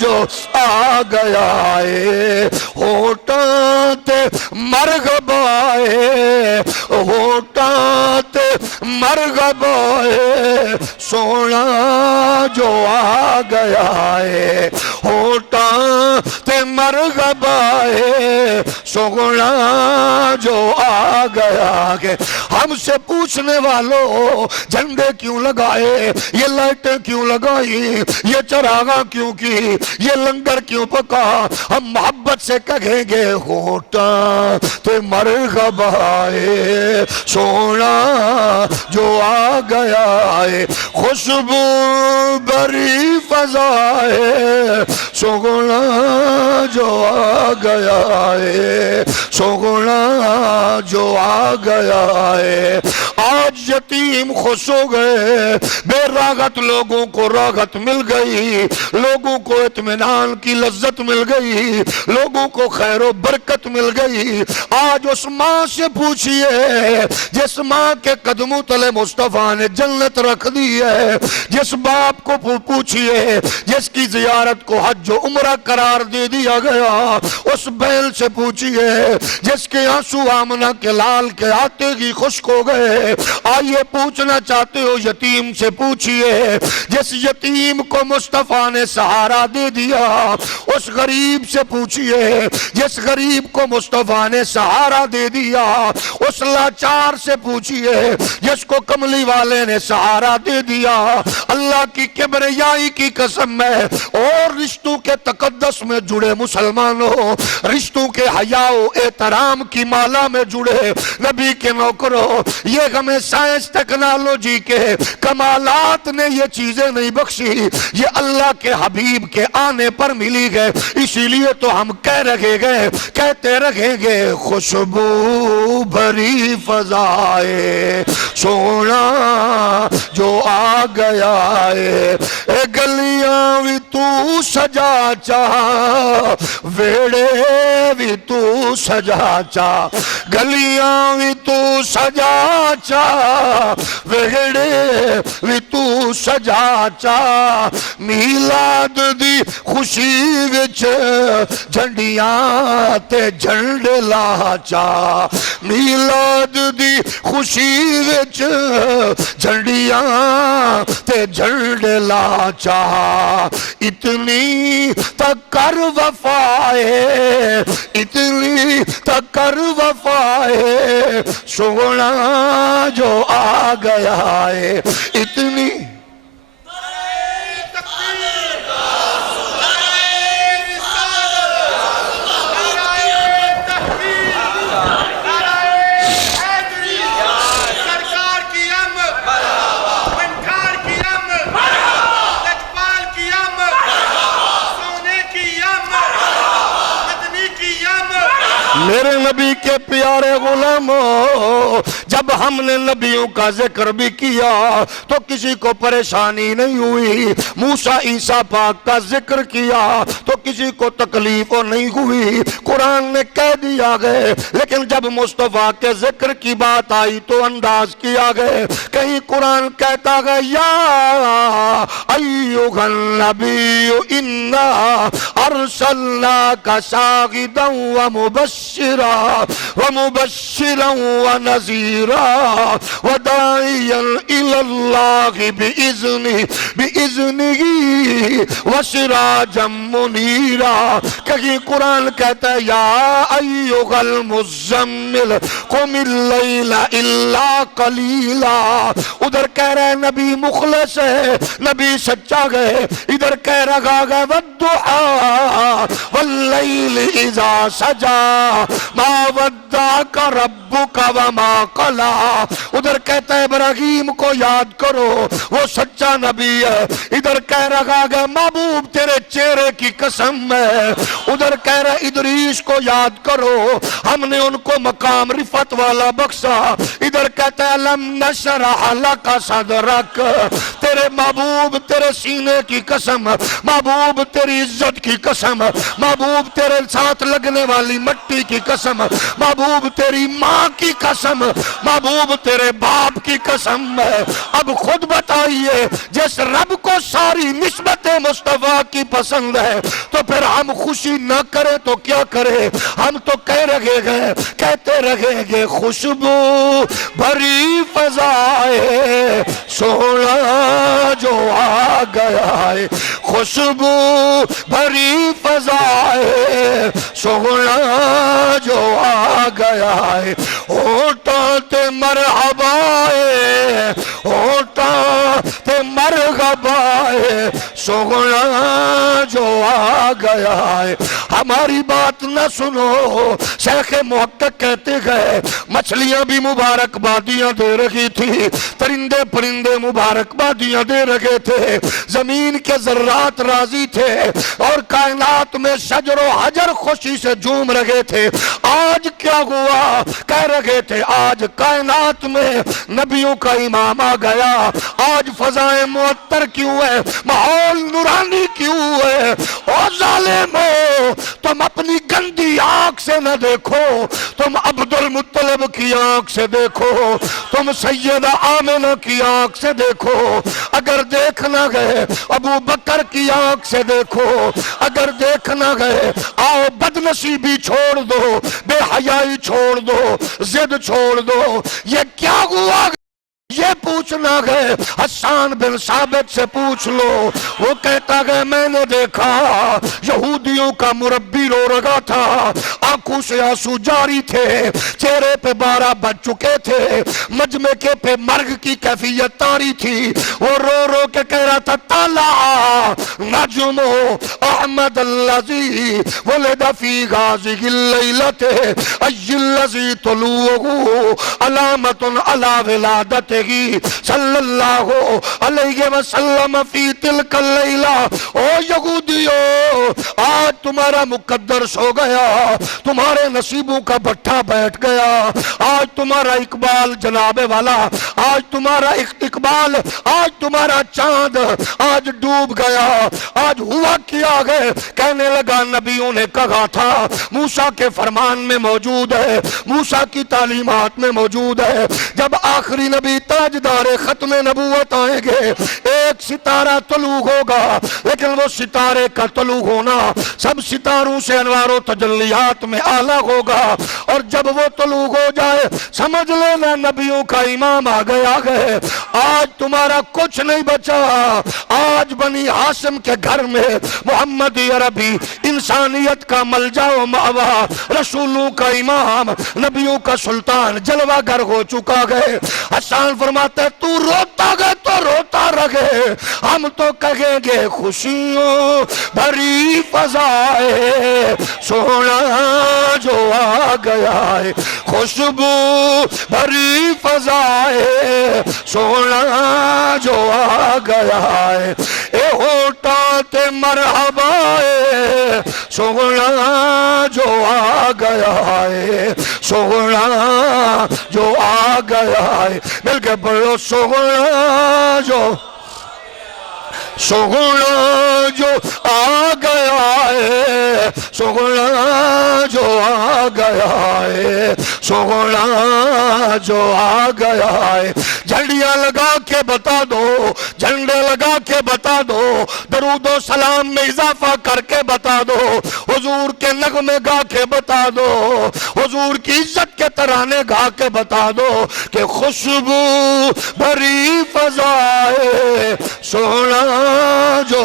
جو آ گیا ہے، ہوٹاں تے مرغب آئے، ہوٹاں تے مرغب آئے، سونا جو آ گیا ہے، ہوٹاں تے مرغب آئے، سونا جو آ گیا ہے۔ ہم سے پوچھنے والوں جھنڈے کیوں لگائے، یہ لائٹیں کیوں لگائی، یہ چراغاں کیوں کی، یہ لنگر کیوں پکا، ہم محبت سے کہیں گے ہوٹاں تے مرغب آئے، سونا جو آ گیا ہے، خوشبو بھری فضائے، سونا جو آ گیا ہے، سونا جو آ گیا ہے۔ آج یتیم خوش ہو گئے، بے راغت لوگوں کو راغت مل گئی، لوگوں کو اطمینان کی لذت مل گئی، لوگوں کو خیر و برکت مل گئی۔ آج اس ماں سے پوچھئے جس ماں کے قدموں تلے مصطفیٰ نے جنت رکھ دی ہے، جس باپ کو پوچھئے جس کی زیارت کو حج و عمرہ قرار دے دیا گیا، اس بیل سے پوچھئے جس کے آنسو آمنہ کے لال کے آتے ہی خشک ہو گئے۔ آئیے پوچھنا چاہتے ہو یتیم سے پوچھئے جس یتیم کو مصطفیٰ نے سہارا دے دیا، اس غریب سے پوچھئے جس غریب کو مصطفیٰ نے سہارا دے دیا، اس لاچار سے پوچھئے جس کو کملی والے نے سہارا دے دیا۔ اللہ کی کبریائی کی قسم ہے اور رشتوں کے تقدس میں جڑے مسلمانوں، رشتوں کے حیا و احترام کی مالا میں جڑے نبی کے نوکروں، یہ ہمیں سائنس ٹیکنالوجی کے کمالات نے یہ چیزیں نہیں بخشی، یہ اللہ کے حبیب کے آنے پر ملی گئے۔ اسی لیے تو ہم کہتے رہیں گے خوشبو بھری فضائے، سونا جو آ گیا ہے، اے گلیاں بھی تو سجا چاہ، ویڑے بھی تو سجا چاہ، گلیاں بھی تو سجا چاہ، ویڑے بھی تو سجا چاہ، میلاد دی خوشی وچ جھنڈیاں تے جھنڈے لا چاہ، میلاد دی خوشی وچ جھنڈیاں تے جھنڈے لا چاہ، اتنی تک کر وفائے، اتنی تک کر وفائے، سونا جو آ گیا ہے، اتنی میرے نبی کے پیارے غلاموں، جب ہم نے نبیوں کا ذکر بھی کیا تو کسی کو پریشانی نہیں ہوئی، موسیٰ عیسیٰ پاک کا ذکر کیا تو کسی کو تکلیف نہیں ہوئی، قرآن نے کہہ دیا گئے، لیکن جب مصطفیٰ کے ذکر کی بات آئی تو انداز کیا گئے۔ کہیں قرآن کہتا گیا یا ایھا النبی انا ارسلناک شاہدا ومبشرا ونذیرا وداعیا الی اللہ بإذنہ وسراجا منیرا۔ کہیں قرآن کہتا ہے یا ایھا المزمل قم اللیل الا قلیلا، ادھر کہہ رہے نبی مخلص ہے، نبی سچا گئے، ادھر کہہ رہا گئے والضحیٰ واللیل اذا سجا ما ودعک ربک وما قلی، ادھر کہتا ہے ابراہیم کو یاد کرو وہ سچا نبی ہے، ادھر کہہ رہا گئے محبوب تیرے چہرے کی قسم ہے، ادھر کہہ رہا ادریس کو یاد کرو ہم نے ان کو مقام رفعت والا بخشا، ادھر کہتا ہے لم نشرح لک صدرک، تیرے محبوب تیرے سینے کی قسم، محبوب تیری عزت کی قسم، محبوب تیرے ساتھ لگنے والی مٹی کی قسم، محبوب تیری ماں کی قسم، محبوب تیرے باپ کی قسم ہے۔ اب خود بتائیے جس رب کو ساری نسبت مصطفیٰ کی پسند ہے تو پھر ہم خوشی نہ کریں تو کیا کریں؟ ہم تو کہتے رہیں گے خوشبو بھری فضائے سونا جو آ گیا ہے، خوشبو بھری فضائے سونا جو آ گیا ہے، ہوٹاں تے مرحبا ہے، ہوٹاں تے مرحبا ہے سونا جو آ گیا ہے۔ ہماری بات نہ سنو، شیخ محقق کہتے گئے مچھلیاں بھی مبارکبادیاں دے رہی تھی، پرندے پرندے مبارکبادیاں دے رہے تھے، زمین کے ذرات راضی تھے اور کائنات میں شجر و حجر خوشی سے جھوم رہے تھے۔ آج کیا ہوا؟ کہہ رہے تھے آج کائنات میں نبیوں کا امام آ گیا، آج فضائیں معطر کیوں ہے، ماحول نورانی کیوں ہے؟ او ظالمو تم اپنی گندی آنکھ سے نہ دیکھو، تم عبد المطلب کی آنکھ سے دیکھو، تم سیدہ آمنہ کی آنکھ سے دیکھو، اگر دیکھنا گئے ابو بکر کی آنکھ سے دیکھو، اگر دیکھنا گئے آؤ بدنصیبی چھوڑ دو، بے حیائی چھوڑ دو، ضد چھوڑ دو۔ یہ کیا ہوا؟ یہ پوچھنا گئے حسان بن ثابت سے پوچھ لو، وہ کہتا گئے میں نے دیکھا یہودیوں کا مربی رو رہا تھا، آنکھوں سے آنسو جاری تھے، چہرے پہ 12 بج چکے تھے، مجمع کے پہ مرگ کی کیفیت طاری تھی، وہ رو رو کے کہہ رہا تھا طلع نجم احمد الذی ولد فی غازی اللیلۃ ای الذی طلوعہ علامت علی ولادت صلی اللہ علیہ وسلم فی تلک اللیلہ۔ او یہودیو آج تمہارا مقدر سو گیا، تمہارے نصیبوں کا بٹھا بیٹھ گیا، آج تمہارا اقبال جناب والا، آج تمہارا اقبال، آج تمہارا چاند آج ڈوب گیا۔ آج ہوا کیا گئے؟ کہنے لگا نبیوں نے کہا تھا، موسیٰ کے فرمان میں موجود ہے، موسیٰ کی تعلیمات میں موجود ہے، جب آخری نبی تاجدار ختم نبوت آئیں گے ایک ستارہ طلوع ہوگا، لیکن وہ ستارے کا طلوع ہونا سب ستاروں سے انوار و تجلیات میں اعلیٰ ہوگا، اور جب وہ طلوع ہو جائے سمجھ لینا نبیوں کا امام آ گیا ہے۔ آج تمہارا کچھ نہیں بچا، آج بنی ہاشم کے گھر میں محمدی عربی انسانیت کا ملجا و مأوا، رسولوں کا امام، نبیوں کا سلطان جلوہ گر ہو چکا گئے۔ حسان فرماتا ہے تو روتا گئے تو روتا رہے، ہم تو کہیں گے خوشیوں بھری فضائے سونا جو آ گیا ہے، خوشبو بھری فضائے سونا جو آ گیا ہے، اے ہوٹا تے مرحبا سونا جو آ گیا ہے، سونا جو آ گیا ہے، مل کے پڑھو سونا جو، سونا جو آ گیا ہے، سونا جو آ گیا ہے، سونا جو آ گیا ہے۔ جھنڈیاں لگا کے بتا دو، جھنڈے لگا کے بتا دو، درود و سلام میں اضافہ کر کے بتا دو، حضور کے نغمے گا کے بتا دو، حضور کی عزت کے ترانے گا کے بتا دو کہ خوشبو بھری فضائے سونا جو،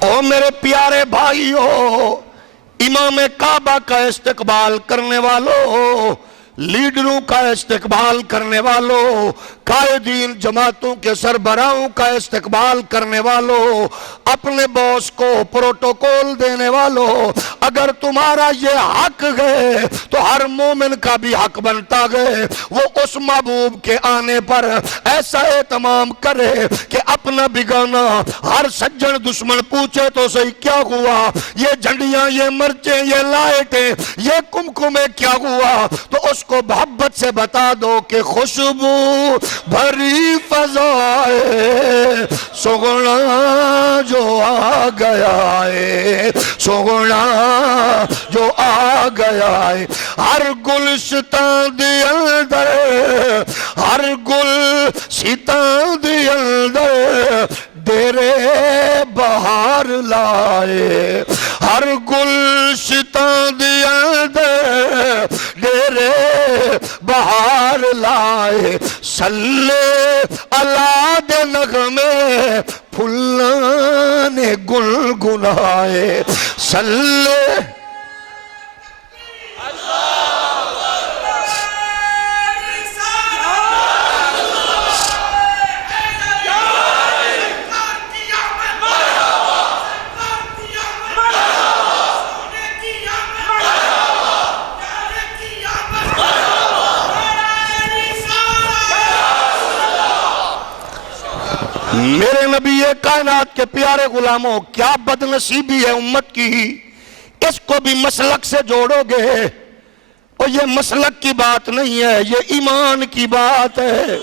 او میرے پیارے بھائیو، امام کعبہ کا استقبال کرنے والوں، لیڈروں کا استقبال کرنے والوں، قائدین جماعتوں کے سربراہوں کا استقبال کرنے والوں، اپنے باس کو پروٹوکول دینے والوں، اگر تمہارا یہ حق ہے تو ہر مومن کا بھی حق بنتا ہے وہ اس محبوب کے آنے پر ایسا اہتمام کرے کہ اپنا بگانا ہر سجن دشمن پوچھے تو صحیح کیا ہوا، یہ جھنڈیاں، یہ مرچیں، یہ لائٹیں، یہ کمکمے کیا ہوا، تو اس کو محبت سے بتا دو کہ خوشبو بھری فضائے سونا جو آ گیا ہے، سونا جو آ گیا ہے۔ ہر گلستان دی اندر، ہر گلستان دی اندر ڈیرے بہار لائے، ہر گلستان دی اندر ڈیرے بہار لائے، سلے اللہ دے نغمے پھلاں نے گنگنائے، سلے میرے نبی کائنات کے پیارے غلاموں، کیا بدنصیبی ہے امت کی، اس کو بھی مسلک سے جوڑو گے، اور یہ مسلک کی بات نہیں ہے، یہ ایمان کی بات ہے۔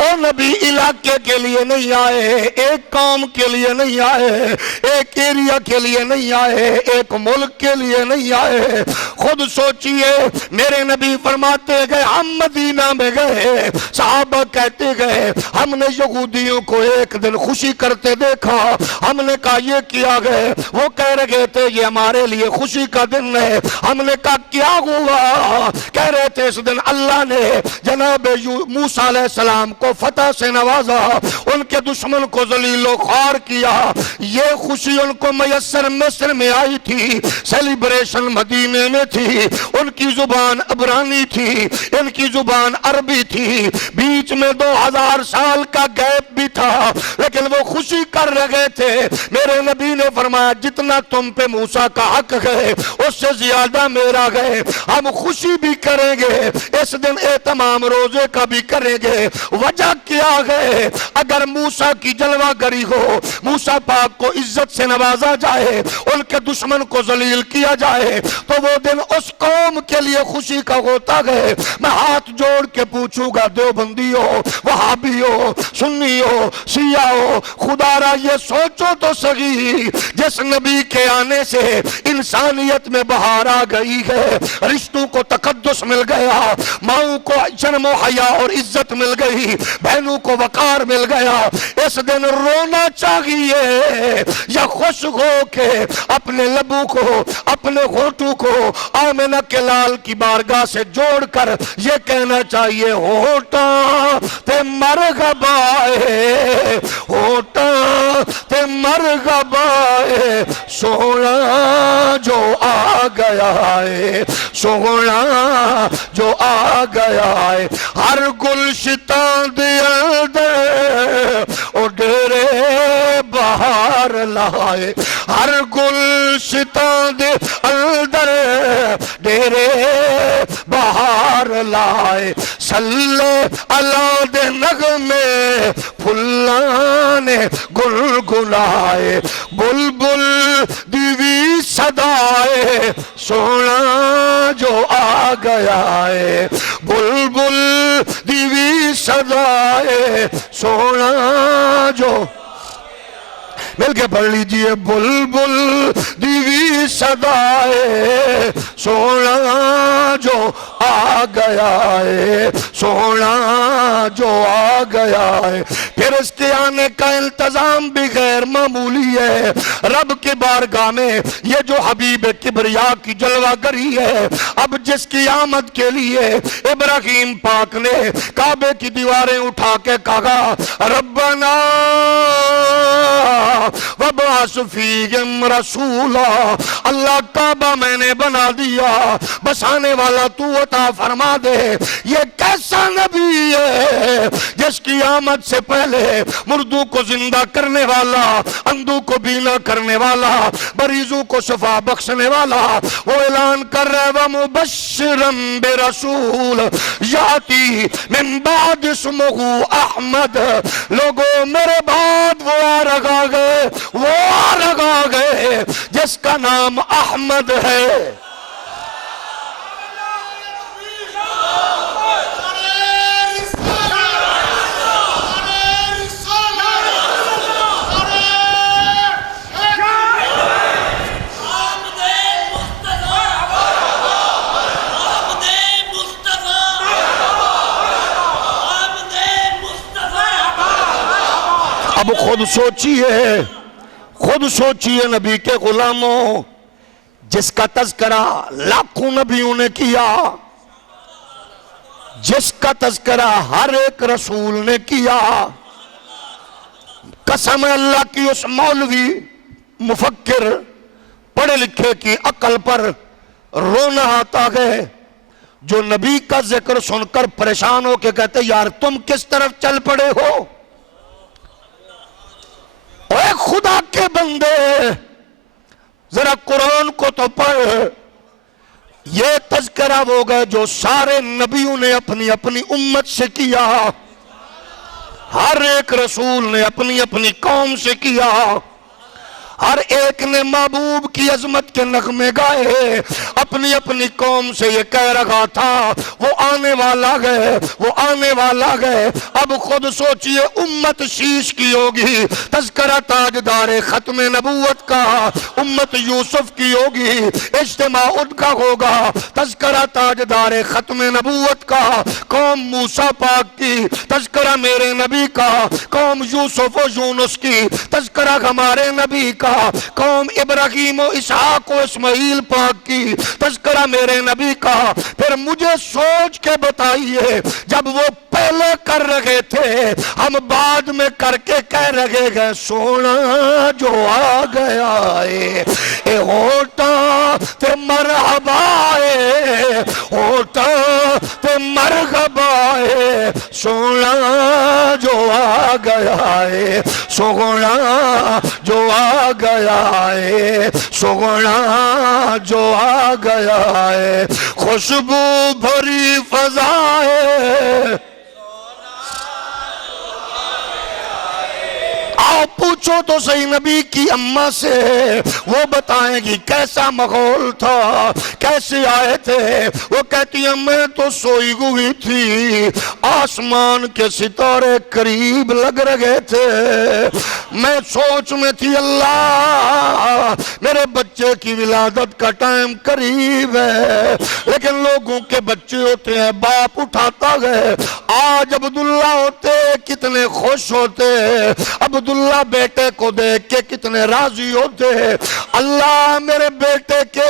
او نبی علاقے کے لیے نہیں آئے، ایک قوم کے لیے نہیں آئے، ایک ایریا کے لیے نہیں آئے، ایک ملک کے لیے نہیں آئے۔ خود سوچئے، میرے نبی فرماتے گئے ہم مدینہ میں گئے، صحابہ کہتے گئے ہم نے یہودیوں کو ایک دن خوشی کرتے دیکھا، ہم نے کہا یہ کیا گئے، وہ کہہ رہے تھے یہ ہمارے لیے خوشی کا دن ہے، ہم نے کہا کیا ہوا، کہہ رہے تھے اس دن اللہ نے جناب موسیٰ علیہ السلام کو فتح سے نوازا، ان کے دشمن کو ذلیل و خوار کیا۔ یہ خوشی ان کو میسر مصر میں آئی تھی، سیلیبریشن مدینے میں تھی، ان کی زبان عبرانی تھی، ان کی زبان عربی تھی، بیچ میں 2000 سال کا گیپ بھی تھا، لیکن وہ خوشی کر رہے تھے۔ میرے نبی نے فرمایا جتنا تم پہ موسیٰ کا حق ہے اس سے زیادہ میرا ہے، ہم خوشی بھی کریں گے، اس دن اہتمام روزے کا بھی کریں گے۔ وجہ کیا ہے، اگر موسیٰ کی جلوہ گری ہو، موسیٰ پاک کو عزت سے نوازا جائے، ان کے دشمن کو ذلیل کیا جائے، تو وہ دن اس قوم کے لیے خوشی کا ہوتا ہے۔ میں ہاتھ جوڑ کے پوچھوں گا دیوبندی ہو، وہابی ہو، سنی ہو، شیعہ ہو، خدا را یہ سوچو تو صحیح، جس نبی کے آنے سے انسانیت میں بہار آ گئی ہے، رشتوں کو تقدس مل گیا، ماؤں کو شرم و حیا اور عزت مل گئی، بہنوں کو وقار مل گیا. اس دن رونا چاہیے یا خوش ہو کے اپنے لبوں کو اپنے ہونٹوں کو آمنہ کے لال کی بارگاہ سے جوڑ کر یہ کہنا چاہیے ہونٹاں تے مرغبائے ہونٹاں تے مرغبائے سونا جو آ گیا ہے سونا جو آ گیا ہے. ہر گلشتان دے اندر او ڈیرے بہار لائے ہر گلشتان دے اندر ڈیرے بہار لائے. صلی اللہ دے نغمے پھلانے گلگلائے بلبل دیوی صدائے سونا جو آ گیا ہے بلبل دیوی صدائے سونا جو مل کے پڑھ لیجئے بلبل دیوی صدائے سونا جو آ گیا ہے سونا جو آ گیا ہے. پھر اس کے آنے کا التزام بھی غیر معمولی ہے. رب کی بارگاہ میں یہ جو حبیب کبریا کی جلوہ گری ہے اب جس کی آمد کے لیے ابراہیم پاک نے کعبے کی دیواریں اٹھا کے کہا ربنا وَبَعَثْ فِيهِمْ رَسُولًا اللہ کعبہ میں نے بنا دیا بسانے والا تو عطا فرما دے. یہ کیسا نبی ہے جس کی آمد سے پہلے مردوں کو زندہ کرنے والا اندھوں کو بینا کرنے والا مریضوں کو شفا بخشنے والا وہ اعلان کر رہے وَمُبَشِّرًا بِرَسُولٍ یاتی من بعد اسمہ احمد. لوگوں میرے بعد وہ آ رہا گئے وہ آ رہا گئے جس کا نام احمد ہے. اب خود سوچئے نبی کے غلاموں جس کا تذکرہ لاکھوں نبیوں نے کیا جس کا تذکرہ ہر ایک رسول نے کیا. قسم اللہ کی اس مولوی مفکر پڑھے لکھے کی عقل پر رونا آتا ہے جو نبی کا ذکر سن کر پریشان ہو کے کہتے یار تم کس طرف چل پڑے ہو. اے خدا کے بندے ذرا قرآن کو تو پڑھ. یہ تذکرہ وہ گئے جو سارے نبیوں نے اپنی اپنی امت سے کیا ہر ایک رسول نے اپنی اپنی قوم سے کیا ہر ایک نے محبوب کی عظمت کے نغمے گائے اپنی اپنی قوم سے یہ کہہ رہا تھا وہ آنے والا گئے وہ آنے والا گئے. اب خود سوچئے امت شیش کی ہوگی تذکرہ تاجدار ختم نبوت کا امت یوسف کی ہوگی اجتماع ان کا ہوگا تذکرہ تاجدار ختم نبوت کا قوم موسیٰ پاک کی تذکرہ میرے نبی کا قوم یوسف و یونس کی تذکرہ ہمارے نبی کا قوم ابراہیم و اسحاق و اسماعیل پاک کی تذکرہ میرے نبی کا. پھر مجھے سوچ کے بتائیے جب وہ پہلے کر رہے تھے ہم بعد میں کر کے کہہ رہے گئے سونا جو آ گیا ہے اے ہوتا تے مرحبا ہے ہوتا تے مرحبا ہے سونا جو آ گیا ہے سونا جو آ گیا ہے سونا جو آ گیا ہے خوشبو بھری فضا ہے آؤ پوچھو تو صحیح نبی کی اماں سے، وہ بتائیں گی کیسا ماحول تھا، کیسے آئے تھے۔ وہ کہتی ہے میں تو سوئی ہوئی تھی، آسمان کے ستارے قریب لگ رہے تھے، میں سوچ میں تھی اللہ میرے بچے کی ولادت کا ٹائم قریب ہے، لیکن لوگوں کے بچے ہوتے ہیں باپ اٹھاتا ہے۔ آج عبداللہ ہوتے کتنے خوش ہوتے، عبداللہ بیٹے کو دیکھ کے کتنے راضی ہوتے۔ اللہ میرے بیٹے کے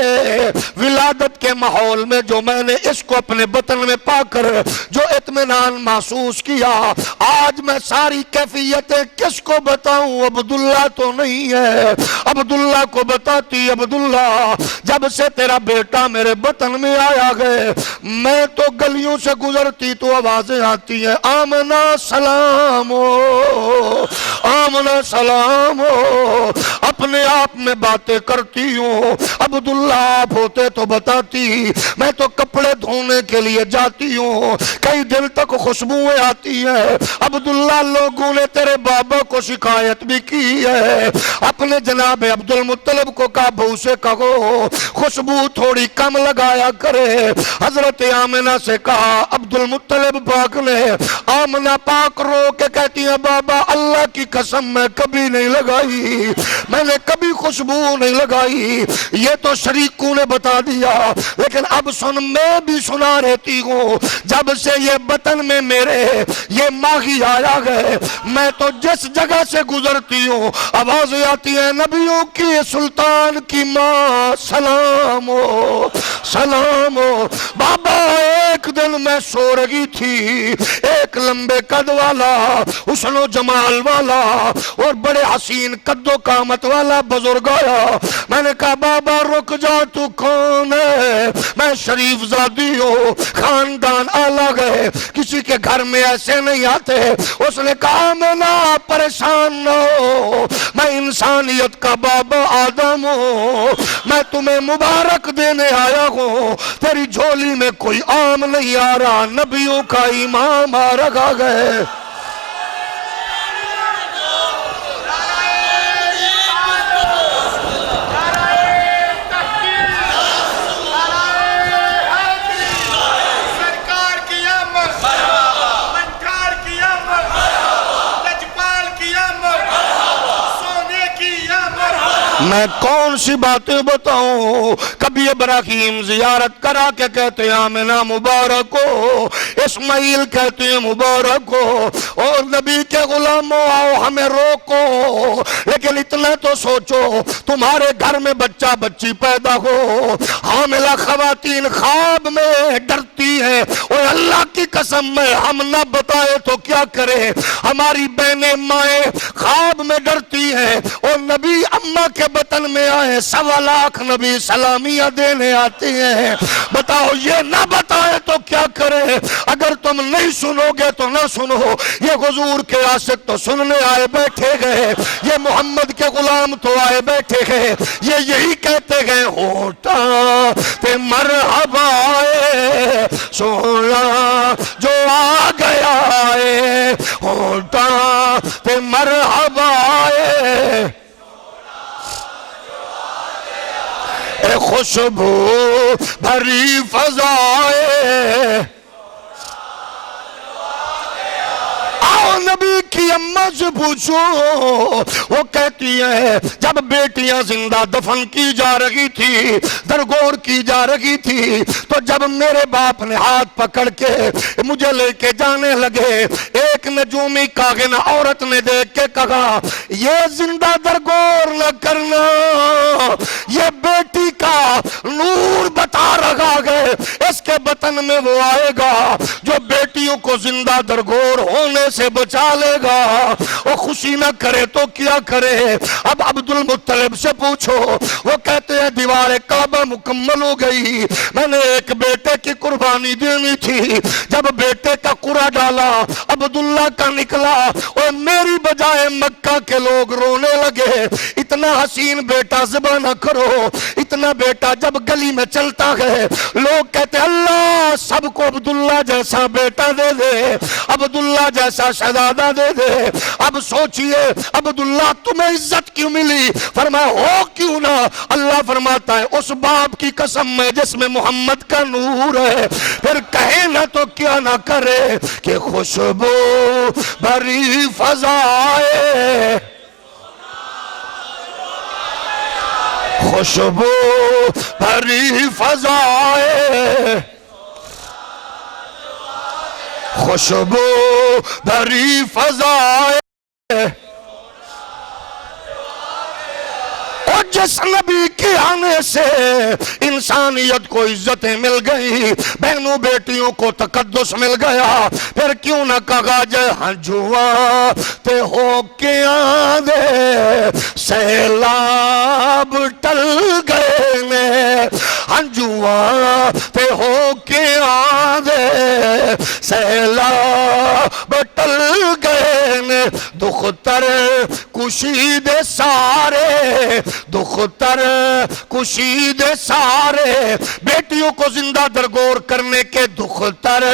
ولادت کے ماحول میں جو میں نے اس کو اپنے بطن میں پا کر جو اطمینان محسوس کیا، آج میں ساری کیفیتیں کس کو بتاؤں؟ عبداللہ تو نہیں ہے، عبداللہ کو بتاتی عبداللہ جب سے تیرا بیٹا میرے بطن میں آیا گئے، میں تو گلیوں سے گزرتی تو آوازیں آتی ہیں آمنہ سلام ہو، آمنہ سلام ہو، اپنے آپ میں باتیں کرتی ہوں۔ عبداللہ آپ ہوتے تو بتاتی میں تو کپڑے دھونے کے لیے جاتی ہوں، کئی دن تک خوشبوئیں آتی ہیں۔ عبداللہ لوگوں نے تیرے بابا کو شکایت بھی کی ہے، اپنے جناب عبدالمطلب کو کہا بہو سے کہو خوشبو تھوڑی کم لگایا کرے۔ حضرت آمنہ سے کہا، عبدالمطلب پاک نے آمنہ پاک رو کے کہتی ہے بابا اللہ کی قسم میں کبھی نہیں لگائی، میں نے کبھی خوشبو نہیں لگائی، یہ تو شریکوں نے بتا دیا، لیکن اب سن میں بھی سنا رہتی ہوں، جب سے یہ بطن میں میرے یہ ماہی آیا گئے، میں تو جس جگہ سے گزرتی ہوں آوازیں آتی ہیں نبیوں کی سلطان کی ماں سلام ہو، سلام ہو۔ بابا ایک دن میں سو رہی تھی، ایک لمبے قد والا حسن و جمال والا اور بڑے حسین قد و قامت والا بزرگ آیا، میں نے کہا بابا رک جا تو کون ہے؟ میں شریف زادی ہوں، خاندان الگ ہے، کسی کے گھر میں ایسے نہیں آتے۔ اس نے کہا میں نہ پریشان نہ ہو، میں انسانیت کا بابا آدم ہوں، میں تمہیں مبارک دینے آیا ہوں، تیری جھولی میں کوئی آم نہیں آ رہا، نبیوں کا امام آ رہا گئے۔ میں کون سی باتیں بتاؤں؟ کبھی ابراہیم زیارت کرا کے کہتے ہیں آمنہ مبارک ہو، اسماعیل کہتے ہیں مبارک ہو، اور نبی کے غلاموں آؤ ہمیں روکو، لیکن اتنا تو سوچو تمہارے گھر میں بچہ بچی پیدا ہو، حاملہ خواتین خواب میں ڈرتی ہیں، اور اللہ کی قسم میں ہم نہ بتائے تو کیا کرے، ہماری بہنیں مائیں خواب میں ڈرتی ہیں، اور نبی اماں کے بطن میں آئے 1.25 لاکھ نبی سلامیاں دینے آتے ہیں۔ بتاؤ یہ نہ بتائے تو کیا کرے؟ اگر تم نہیں سنو گے تو نہ سنو، یہ حضور کے عاشق تو سننے آئے بیٹھے گئے، یہ محمد کے غلام تو آئے بیٹھے گئے، یہ یہی کہتے گئے ہوتا تے مرحبا سونا جو آ گیا ہے، ہوتا تے مرحبا اے خوشبو بھری فضائے۔ آؤ نبی کی اماں سے پوچھو، وہ کہتی ہے جب بیٹیاں زندہ دفن کی جا رہی تھی، درگور کی جا رہی تھی، تو جب میرے باپ نے ہاتھ پکڑ کے مجھے لے کے جانے لگے، ایک نجومی کاغن عورت نے دیکھ کے کہا یہ زندہ درگور نہ کرنا، یہ بیٹی کا نور بتا رہا ہے، اس کے بطن میں وہ آئے گا جو بیٹیوں کو زندہ درگور ہونے سے بچا لے گا۔ وہ خوشی نہ کرے تو کیا کرے؟ اب عبدالمطلب سے پوچھو، وہ کہتے ہیں دیوار کعبہ مکمل ہو گئی، میں نے ایک بیٹے کی قربانی دینی تھی، جب بیٹے کا قرعہ ڈالا عبداللہ کا نکلا، اور میری بجائے مکہ کے لوگ رونے لگے، اتنا حسین بیٹا ذبح نہ کرو، اتنا بیٹا جب گلی میں چلتا ہے لوگ کہتے ہیں اللہ سب کو عبداللہ جیسا بیٹا دے دے، عبداللہ جیسا شہزادہ دے دے۔ اب سوچئے عبداللہ تمہیں عزت کیوں ملی؟ فرمایا ہو کیوں نہ، اللہ فرماتا ہے اس باپ کی قسم میں جس میں محمد کا نور ہے، پھر کہے نہ تو کیا نہ کرے کہ خوشبو بھری فضائے، خوشبو بھری فضائے، خوشبو بھری فضائے، اور جس نبی کے آنے سے انسانیت کو عزتیں مل گئی، بہنوں بیٹیوں کو تقدس مل گیا، پھر کیوں نہ کہا جائے ہنجواں تے ہو کے آندے سیلاب ٹل گئے نے، ہنجواں تے ہو کے آندے سیلاب ٹل گئے نے، دختر کشیدے سارے، دختر کشیدے سارے، بیٹیوں کو زندہ درگور کرنے کے دختر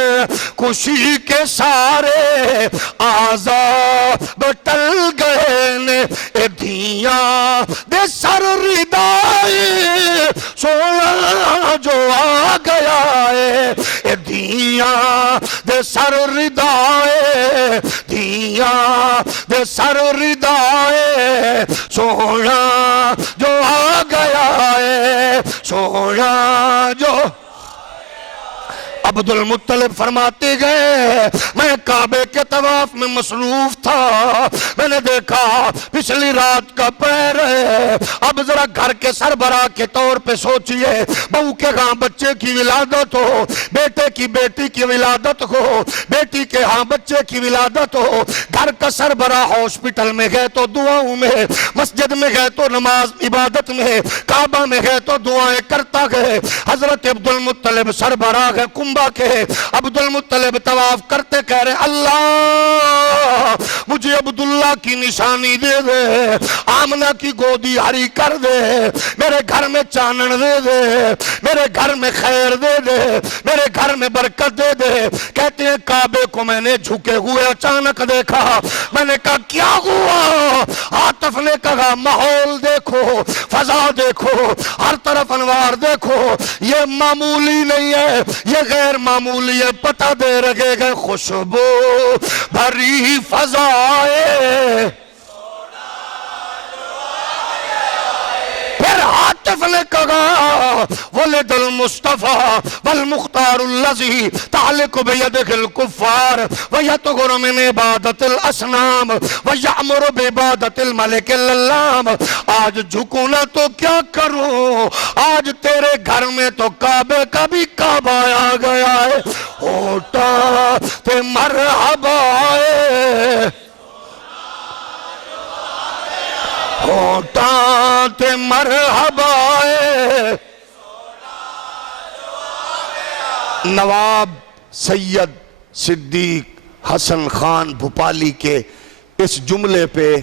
کشی کے سارے، آزاد ٹل گئے نے، اے دھیاں دے سر ردائے سونا جو آ گیا ہے، اے دھیاں دے سر ردائے، دھیاں دے سر ردائے سونا جو آ گیا ہے، سونا جو۔ عبدالمطلب فرماتے گئے میں کعبے کے طواف میں مصروف تھا، میں نے دیکھا پچھلی رات کا پیر ہے، اب ذرا گھر کے سربراہ کے طور پہ سوچئے، بہو کے ہاں بچے کی ولادت ہو، بیٹے کی بیٹی کی ولادت ہو، بیٹی کے ہاں بچے کی ولادت ہو، گھر کا سربراہ ہاسپٹل میں گئے تو دعاؤں میں، مسجد میں گئے تو نماز عبادت میں، کعبہ میں گئے تو دعائیں کرتا گئے۔ حضرت عبدالمطلب سربراہ گئے کنبہ کے، عبدالمطلب طواف کرتے کہہ رہے اللہ مجھے عبداللہ کی نشانی دے دے، آمنہ کی گودی ہری کر دے، میرے گھر میں چانن دے دے، میرے گھر میں خیر دے دے، میرے گھر میں برکت دے دے۔ کہتے ہیں کعبے کو میں نے جھکے ہوئے اچانک دیکھا، میں نے کہا کیا ہوا؟ عاطف نے کہا ماحول دیکھو، فضا دیکھو، ہر طرف انوار دیکھو، یہ معمولی نہیں ہے، یہ غیر معمولی ہے، پتہ دے رکھے گئے خوشبو بھری فضائے۔ پھر عاطف نے کہا ولد المصطفیٰ والمختار الذی تعلق بیدہ الکفار ویتغر من عبادت الاسنام ویعمر بعبادت الملک اللام۔ آج جھکونا تو کیا کروں، آج تیرے گھر میں تو کعبے کا بھی کعبہ آ گیا ہے، ہوتا تے مرحبا ہے، ہوتا تے مرحبا ہے۔ نواب سید صدیق حسن خان بھوپالی کے اس جملے پہ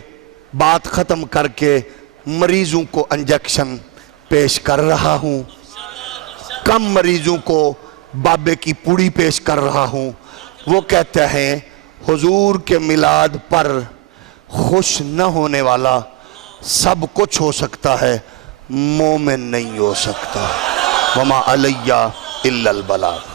بات ختم کر کے مریضوں کو انجیکشن پیش کر رہا ہوں، کم مریضوں کو بابے کی پوڑی پیش کر رہا ہوں۔ وہ کہتے ہیں حضور کے میلاد پر خوش نہ ہونے والا سب کچھ ہو سکتا ہے، مومن نہیں ہو سکتا۔ وما علیہ الا البلاغ۔